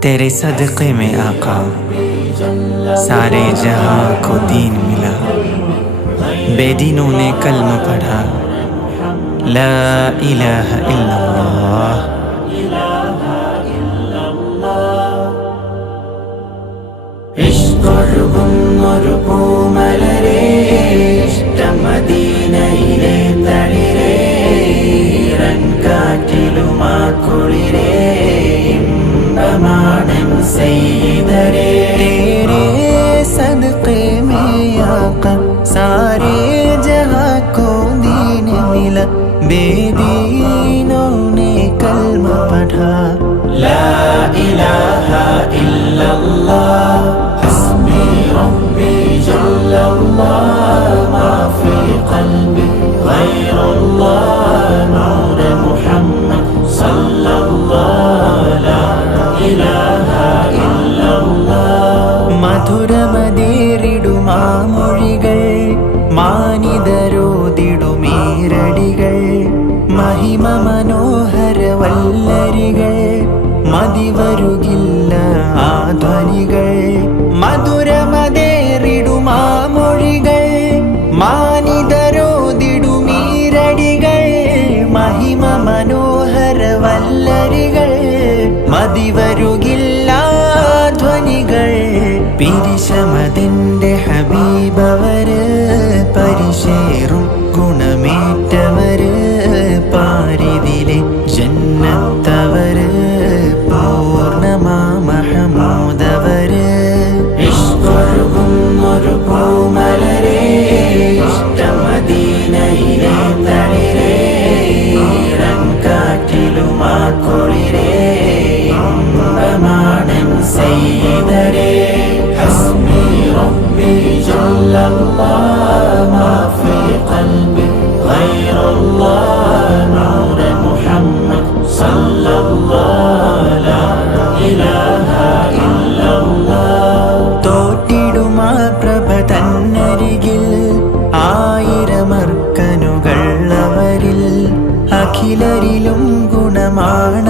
تیرے صدقے میں آقا، سارے جہاں کو دین ملا۔ بے دینوں نے کلمہ پڑھا، لا الہ الا اللہ۔ عشق مرحوم علیہ۔ धर तेरे सदके मया कारे जहाको दीन मिला बेदीन कल्म पठा इ മതിവരുകില്ല ആ ധ്വനികൾ മധുരമതേറിടുമാ മൊഴികൾ. മാനിതരോതിടുമീരടികൾ. മഹിമ മനോഹര വല്ലരികൾ മതിവരുകില്ല ധ്വനികൾ ആയിരമർക്കനുകൾ അവരിൽ അഖിലരിലും ഗുണമാണവരാൽ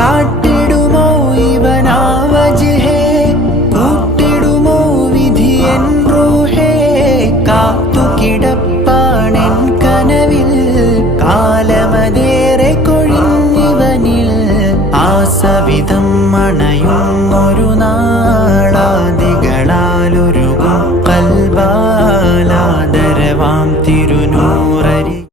काट